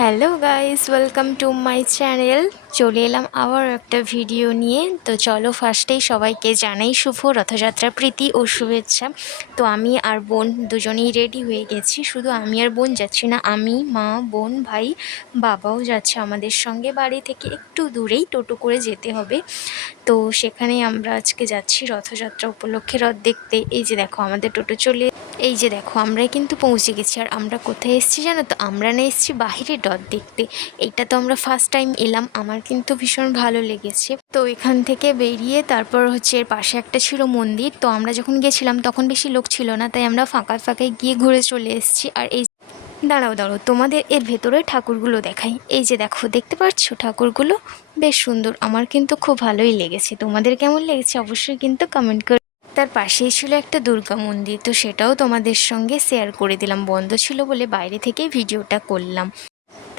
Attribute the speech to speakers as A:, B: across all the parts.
A: Hello guys welcome to my channel চলে এলাম আবার একটা ভিডিও নিয়ে। তো চলো ফার্স্টেই সবাইকে জানাই শুভ রথযাত্রা, প্রীতি ও শুভেচ্ছা। তো আমি আর বোন দুজনেই রেডি হয়ে গেছি। শুধু আমি আর বোন যাচ্ছি না, আমি, মা, বোন, ভাই, বাবাও যাচ্ছে আমাদের সঙ্গে। বাড়ি থেকে একটু দূরেই টোটো করে যেতে হবে। তো সেখানে আমরা আজকে যাচ্ছি রথযাত্রা উপলক্ষে। রথ দেখতে, এই যে দেখো আমাদের টোটো চলে এই যে দেখো আমরা কিন্তু পৌঁছে গেছি। আর আমরা কোথায় এসেছি জানো তো? আমরা না এসেছি বাহিরে রথ দেখতে। এইটা তো আমরা ফার্স্ট টাইম এলাম। আমার কিন্তু ভীষণ ভালো লেগেছে। তো এখান থেকে বেরিয়ে তারপর হচ্ছে এর পাশে একটা ছিল মন্দির। তো আমরা যখন গেছিলাম, তখন বেশি লোক ছিল না, তাই আমরা ফাঁকা ফাঁকায় গিয়ে ঘুরে চলে এসেছি। আর এই দাঁড়াও দাঁড়াও, তোমাদের এর ভেতরে ঠাকুরগুলো দেখাই। এই যে দেখো, দেখতে পাচ্ছ? ঠাকুরগুলো বেশ সুন্দর। আমার কিন্তু খুব ভালোই লেগেছে। তোমাদের কেমন লেগেছে? অবশ্যই কিন্তু কমেন্ট করে তার পাশেই ছিল একটা দুর্গা মন্দির, তো সেটাও তোমাদের সঙ্গে শেয়ার করে দিলাম। বন্ধ ছিল বলে বাইরে থেকে ভিডিওটা করলাম।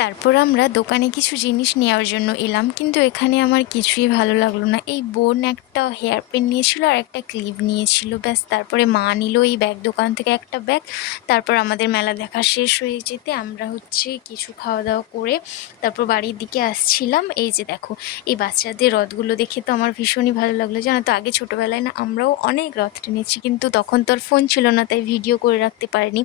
A: তারপর আমরা দোকানে কিছু জিনিস নেওয়ার জন্য এলাম, কিন্তু এখানে আমার কিছুই ভালো লাগল না। এই বোন একটা হেয়ার পেন নিয়েছিল আর একটা ক্লিপ নিয়েছিল, ব্যাস। তারপরে মা নিল এই ব্যাগ দোকান থেকে একটা ব্যাগ তারপর আমাদের মেলা দেখা শেষ হয়ে যেতে আমরা হচ্ছে কিছু খাওয়া দাওয়া করে তারপর বাড়ির দিকে আসছিলাম। এই যে দেখো, এই বাচ্চাদের রথগুলো দেখে তো আমার ভীষণই ভালো লাগল। জানো তো, আগে ছোটোবেলায় না আমরাও অনেক রথ টেনেছি, কিন্তু তখন তো আর ফোন ছিল না, তাই ভিডিও করে রাখতে পারিনি।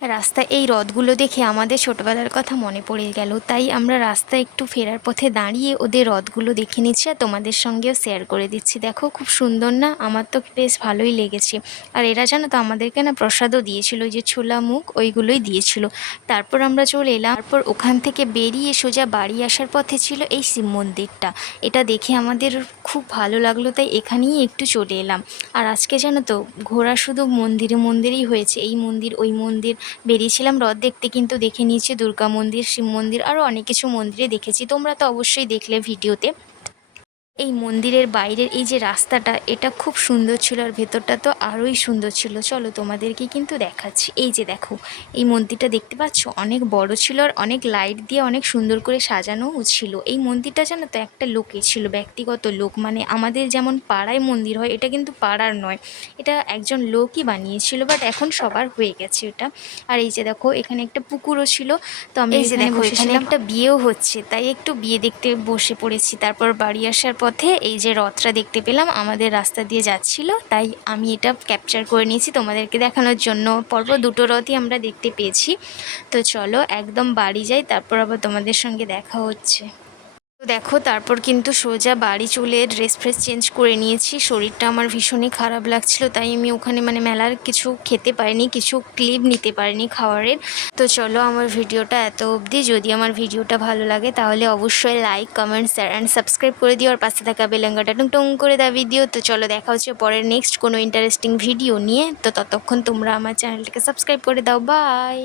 A: রাস্তায় এই রথগুলো দেখে আমাদের ছোটবেলার কথা মনে পড়ে গেল। তাই আমরা রাস্তা একটু ফেরার পথে দাঁড়িয়ে ওদের রথগুলো দেখে নিচ্ছি আর তোমাদের সঙ্গেও শেয়ার করে দিচ্ছি। দেখো, খুব সুন্দর না? আমার তো বেশ ভালোই লেগেছে। আর এরা জানো তো আমাদেরকে না প্রসাদও দিয়েছিল যে ছোলা মুখ ওইগুলোই দিয়েছিল। তারপর আমরা চলে এলাম। তারপর ওখান থেকে বেরিয়ে সোজা বাড়ি আসার পথে ছিল এই শিব মন্দিরটা। এটা দেখে আমাদের খুব ভালো লাগল, তাই এখানেই একটু চলে এলাম। আর আজকে জানো তো, ঘোরা শুধু মন্দিরে মন্দিরেই হয়েছে। এই মন্দির, ওই মন্দির বেরিয়েছিলাম রথ দেখতে, কিন্তু দেখে নিয়েছি দুর্গা মন্দির, শিব মন্দির আরও অনেক কিছু মন্দিরে দেখেছি। তোমরা তো অবশ্যই দেখলে ভিডিওতে। এই মন্দিরের বাইরের এই যে রাস্তাটা এটা খুব সুন্দর ছিল আর ভেতরটা তো আরোই সুন্দর ছিল। চলো তোমাদেরকে কিন্তু দেখাচ্ছি। এই যে দেখো এই মন্দিরটা দেখতে পাচ্ছ? অনেক বড় ছিল আর অনেক লাইট দিয়ে অনেক সুন্দর করে সাজানোও ছিল। এই মন্দিরটা জানো তো একটা লোকের ছিল ব্যক্তিগত লোক। মানে আমাদের যেমন পাড়ায় মন্দির হয় এটা কিন্তু পাড়ার নয়। এটা একজন লোকই বানিয়েছিল বাট এখন সবার হয়ে গেছে এটা। আর এই যে দেখো এখানে একটা পুকুরও ছিল। তো আমি এই যে দেখো এখানে একটা বিয়েও হচ্ছে তাই একটু বিয়ে দেখতে বসে পড়েছি। তারপর বাড়ি আসার পথে এই যে রথটা দেখতে পেলাম, আমাদের রাস্তা দিয়ে যাচ্ছিল। তাই আমি এটা ক্যাপচার করে নিয়েছি তোমাদেরকে দেখানোর জন্য। পরপর দুটো রথই আমরা দেখতে পেয়েছি। তো চলো একদম বাড়ি যাই, তারপর আবার তোমাদের সঙ্গে দেখা হচ্ছে। তো দেখো, তারপর কিন্তু সোজা বাড়ি চলে ড্রেস ফ্রেস চেঞ্জ করে নিয়েছি। শরীরটা আমার ভীষণই খারাপ লাগছিল, তাই আমি ওখানে মানে মেলার কিছু খেতে পারিনি, কিছু ক্লিপ নিতে পারিনি খাবারের। তো চলো আমার ভিডিওটা এত অবধি। যদি আমার ভিডিওটা ভালো লাগে, তাহলে অবশ্যই like comment share and subscribe করে দিও। আর পাশে থাকা বেলেঙ্গাটা টুং টুং করে দাবি দিও তো চলো দেখা হচ্ছে পরের নেক্সট কোনো ইন্টারেস্টিং ভিডিও নিয়ে। তো ততক্ষণ তোমরা আমার চ্যানেলটাকে সাবস্ক্রাইব করে দাও। বাই